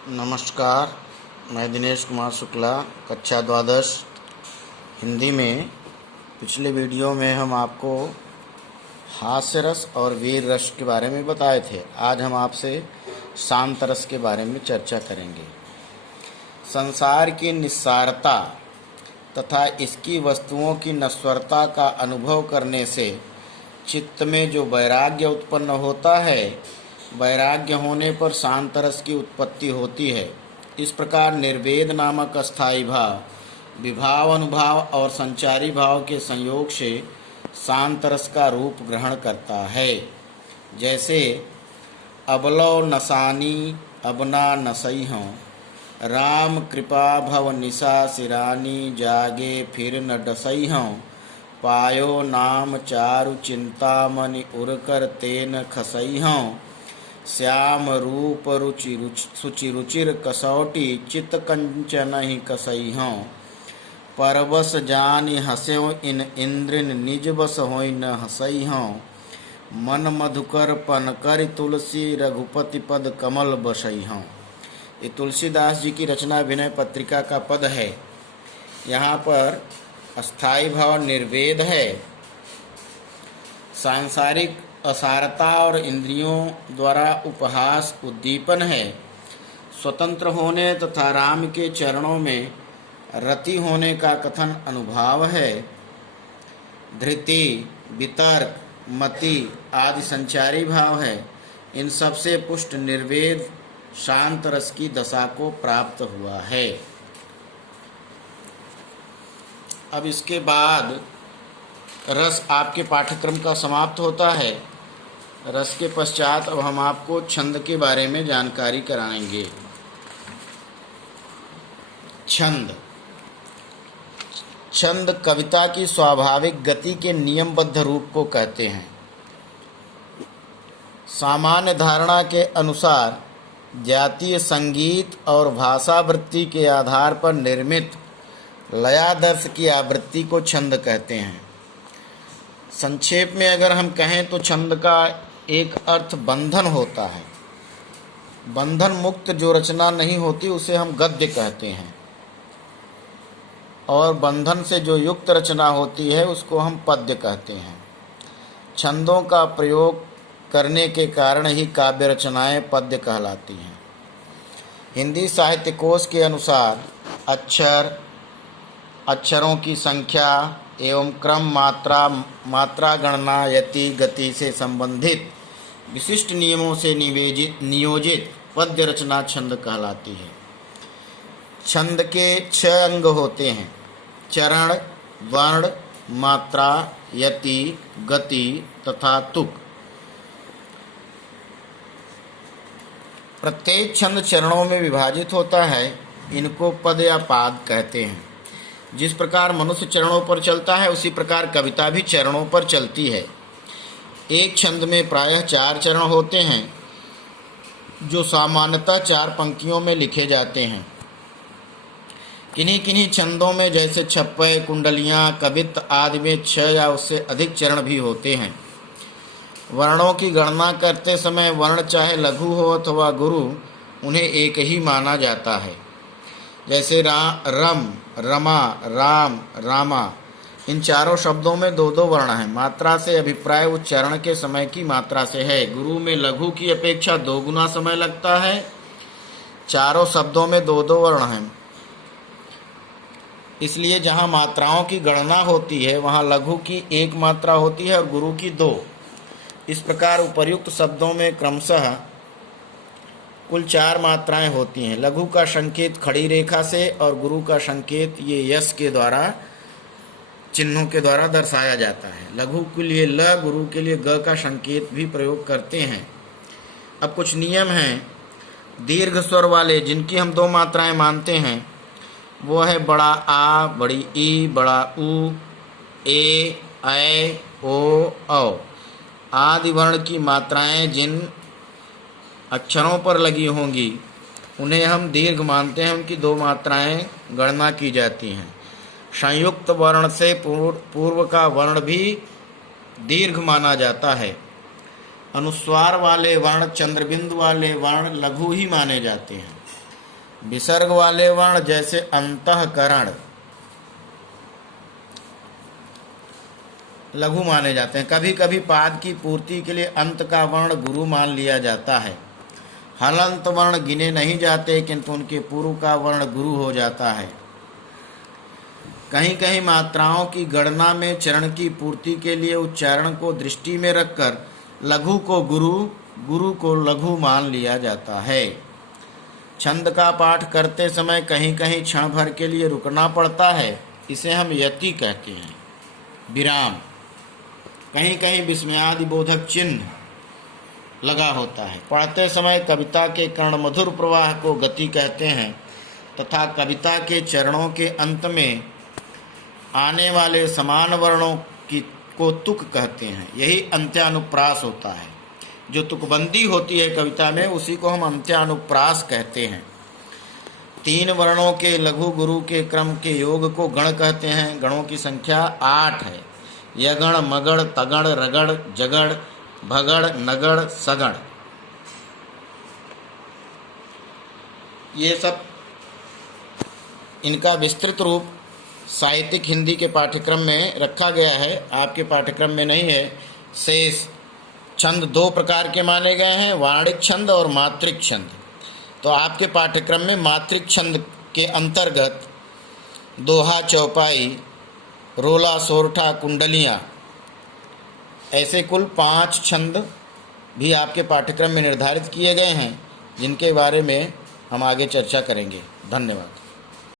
नमस्कार, मैं दिनेश कुमार शुक्ला, कक्षा द्वादश हिंदी में। पिछले वीडियो में हम आपको हास्य रस और वीर रस के बारे में बताए थे। आज हम आपसे शांत रस के बारे में चर्चा करेंगे। संसार की निस्सारता तथा इसकी वस्तुओं की नश्वरता का अनुभव करने से चित्त में जो वैराग्य उत्पन्न होता है, वैराग्य होने पर शांत रस की उत्पत्ति होती है। इस प्रकार निर्वेद नामक अस्थायी भाव, विभाव अनुभाव और संचारी भाव के संयोग से शांत रस का रूप ग्रहण करता है। जैसे अबलो नसानी अबना नसई हों, राम कृपा भव निशा सिरानी जागे फिर न डसई हों, पायो नाम चारु चिंतामणि उरकर तेन खसई हों, श्याम रूप रुचि सुचि रुचिर कसौटी चित कंचन ही कसई हों, परवश जानि हस्यों इन इंद्रिन निज बस होई न हसई हों, मन मधुकर पन कर तुलसी रघुपति पद कमल बसई हों। ये तुलसीदास जी की रचना विनय पत्रिका का पद है। यहाँ पर अस्थाई भाव निर्वेद है, सांसारिक असारता और इंद्रियों द्वारा उपहास उद्दीपन है, स्वतंत्र होने तथा राम के चरणों में रति होने का कथन अनुभाव है, धृति वितर्क मति आदि संचारी भाव है। इन सब से पुष्ट निर्वेद शांत रस की दशा को प्राप्त हुआ है। अब इसके बाद रस आपके पाठ्यक्रम का समाप्त होता है। रस के पश्चात अब हम आपको छंद के बारे में जानकारी कराएंगे। छंद छंद कविता की स्वाभाविक गति के नियमबद्ध रूप को कहते हैं। सामान्य धारणा के अनुसार जातीय संगीत और भाषावृत्ति के आधार पर निर्मित लयादर्श की आवृत्ति को छंद कहते हैं। संक्षेप में अगर हम कहें तो छंद का एक अर्थ बंधन होता है। बंधन मुक्त जो रचना नहीं होती उसे हम गद्य कहते हैं, और बंधन से जो युक्त रचना होती है उसको हम पद्य कहते हैं। छंदों का प्रयोग करने के कारण ही काव्य रचनाएं पद्य कहलाती हैं। हिंदी साहित्य कोश के अनुसार अक्षरों की संख्या एवं क्रम मात्रा गणना यति गति से संबंधित विशिष्ट नियमों से नियोजित पद्य रचना छंद कहलाती है। छंद के 6 अंग होते हैं: चरण, वर्ण, मात्रा, यति, गति तथा तुक। प्रत्येक छंद चरणों में विभाजित होता है। इनको पद या पाद कहते हैं। जिस प्रकार मनुष्य चरणों पर चलता है उसी प्रकार कविता भी चरणों पर चलती है। एक छंद में प्रायः 4 चरण होते हैं, जो सामान्यतः 4 पंक्तियों में लिखे जाते हैं। किन्हीं छंदों में जैसे छप्पय, कुंडलियाँ, कवित्त आदि में 6 या उससे अधिक चरण भी होते हैं। वर्णों की गणना करते समय वर्ण चाहे लघु हो अथवा गुरु, उन्हें एक ही माना जाता है। जैसे रम, रमा, राम, रामा, इन चारों शब्दों में 2-2 वर्ण हैं। मात्रा से अभिप्राय उच्चारण के समय की मात्रा से है। गुरु में लघु की अपेक्षा 2 गुना समय लगता है। चारों शब्दों में 2-2 वर्ण हैं, इसलिए जहाँ मात्राओं की गणना होती है वहाँ लघु की 1 मात्रा होती है और गुरु की 2। इस प्रकार उपर्युक्त शब्दों में क्रमशः कुल 4 मात्राएं होती हैं। लघु का संकेत खड़ी रेखा से और गुरु का संकेत ये यश के द्वारा, चिन्हों के द्वारा दर्शाया जाता है। लघु के लिए ल, गुरु के लिए ग का संकेत भी प्रयोग करते हैं। अब कुछ नियम हैं। दीर्घ स्वर वाले जिनकी हम 2 मात्राएं मानते हैं वो है बड़ा आ, बड़ी ई, बड़ा उ, ए, ऐ, ओ, औ आदि वर्ण की मात्राएं जिन अक्षरों पर लगी होंगी उन्हें हम दीर्घ मानते हैं। उनकी 2 मात्राएं गणना की जाती हैं। संयुक्त वर्ण से पूर्व का वर्ण भी दीर्घ माना जाता है। अनुस्वार वाले वर्ण, चंद्रबिंदु वाले वर्ण लघु ही माने जाते हैं। विसर्ग वाले वर्ण जैसे अंतःकरण लघु माने जाते हैं। कभी कभी पाद की पूर्ति के लिए अंत का वर्ण गुरु मान लिया जाता है। हलंत वर्ण गिने नहीं जाते, किंतु उनके पूर्व का वर्ण गुरु हो जाता है। कहीं कहीं मात्राओं की गणना में चरण की पूर्ति के लिए उच्चारण को दृष्टि में रखकर लघु को गुरु, गुरु को लघु मान लिया जाता है। छंद का पाठ करते समय कहीं कहीं क्षण भर के लिए रुकना पड़ता है, इसे हम यति कहते हैं, विराम। कहीं कहीं विस्मयादि बोधक चिन्ह लगा होता है। पढ़ते समय कविता के कर्णमधुर प्रवाह को गति कहते हैं तथा कविता के चरणों के अंत में आने वाले समान वर्णों को तुक कहते हैं। यही अंत्यानुप्रास होता है। जो तुकबंदी होती है कविता में, उसी को हम अंत्यानुप्रास कहते हैं। 3 वर्णों के लघु गुरु के क्रम के योग को गण कहते हैं। गणों की संख्या 8 है। यगण, मगड़, तगड़, रगड़, जगड़, भगड़, नगड़, सगड़। ये सब इनका विस्तृत रूप साहित्यिक हिंदी के पाठ्यक्रम में रखा गया है, आपके पाठ्यक्रम में नहीं है। शेष छंद 2 प्रकार के माने गए हैं, वाणिक छंद और मात्रिक छंद। तो आपके पाठ्यक्रम में मात्रिक छंद के अंतर्गत दोहा, चौपाई, रोला, सोरठा, कुंडलियाँ, ऐसे कुल 5 छंद भी आपके पाठ्यक्रम में निर्धारित किए गए हैं, जिनके बारे में हम आगे चर्चा करेंगे। धन्यवाद।